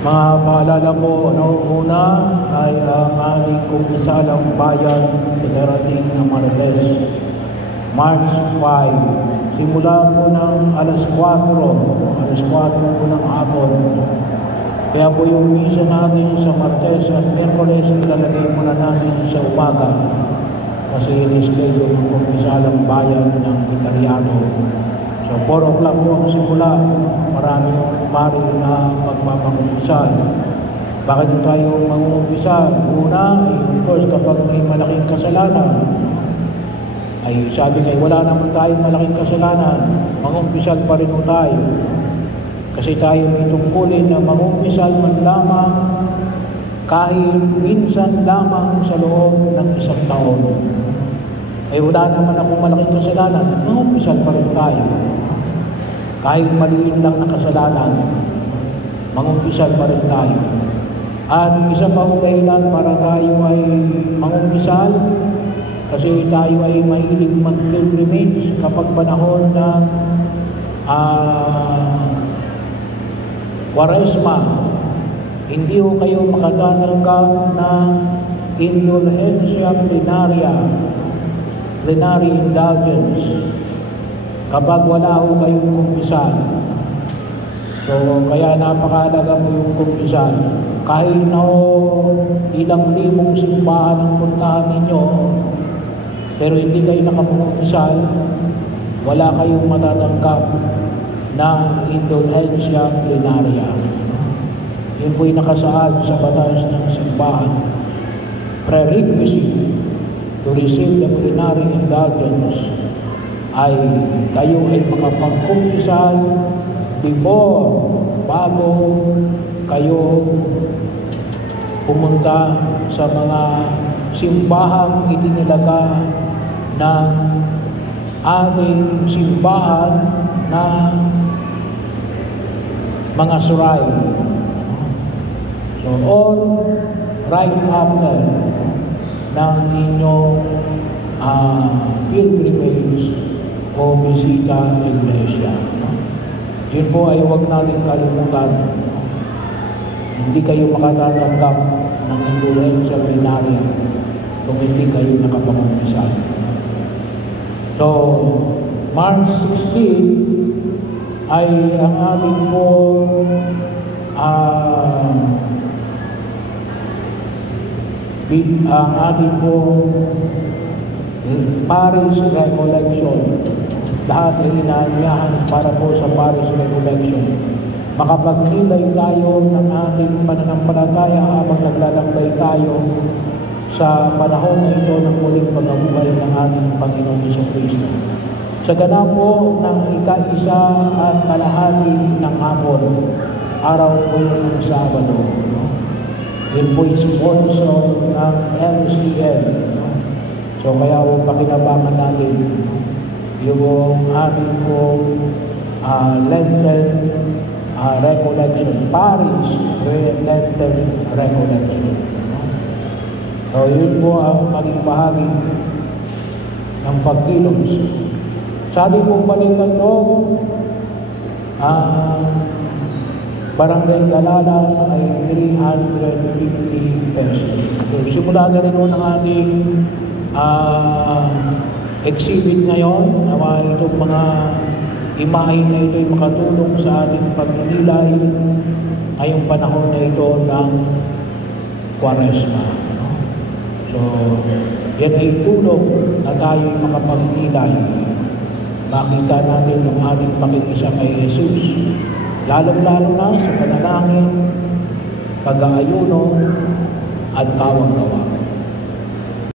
Mga paalala po, una ay ang ating kumpisalang bayan sa darating na Martes, March 5. Simula po ng alas 4 po ng hapon. Kaya po yung misa natin sa Martes at Miyerkules ilalagay muna natin sa umaga. Kasi in-schedule ng kumpisalang bayan ng Italiano. So 4 o'clock po ang simula. Marami yung pari na magpapakumpisal. Bakit tayo mangumpisal? Una, of course, kapag may malaking kasalanan, ay sabi nga, wala naman tayong malaking kasalanan, mangumpisal pa rin tayo. Kasi tayo may tungkulin na mangumpisal man lamang kahit minsan lamang sa loob ng isang taon. Ay wala naman akong malaking kasalanan, mangumpisal pa rin tayo. Kahit maliit lang na kasalanan, mangumpisal pa rin tayo. At isa pa ang dahilan para tayo ay mangumpisal, kasi tayo ay mahilig mag-pilgrimage kapag panahon ng Kwaresma. Hindi ho kayo makatanggap ng indulhensya plenary indulgence kapag wala ho kayong kumpisal. So, kaya napakahalaga po yung kumpisal. Kahit na ilang libong simbahan ang puntahan ninyo, pero hindi kayo nakakumpisal, wala kayong matatanggap na indulhensya plenaria. Yun po'y nakasaad sa batas ng simbahan. Prerequisite to receive the plenary indulgence ay kayo ay makapagkumpisal bago kayo pumunta sa mga simbahang itinilaga ng ating simbahan na mga suray. So, all right after ng inyong pilgrimage o bisita sa iglesia. Yun po ay huwag natin kalimutan. Hindi kayo makatatanggap ng indulhensya plenaria kung hindi kayo nakapag-umpisal. So, March 16 ay ang ating po Parish Recollection. Lahat ay inaanyahan para po sa Parish Recollection. Makapagnilay tayo ng ating pananampalataya habang naglalakbay tayo sa panahon na ito ng muling pagkabuhay ng ating Panginoon Jesucristo. Sa ganap po ng ika-1 at kalahati ng hapon, araw po yung Sabado. Yun po yung sponsor ng LCM. So kaya po pakinabangan natin yung ating po Lenten recollection, Parish Lenten recollection. So yun po ang maging bahagi ng pagkilos. Sa ating pong balikan loob, Barangay Galalan ay 350 pesos. So, simula na rin ang ating exhibit ngayon. Nawa itong mga imahin na ito ay makatulong sa ating pagninilay ngayong panahon na ito ng Kwaresma. So, yan ay tulong na tayo ay makapagninilay. Makita natin yung ating pakikisa kay Jesus. Lalong-lalo na sa panalangin, pag-aayuno, at kawang-gawa.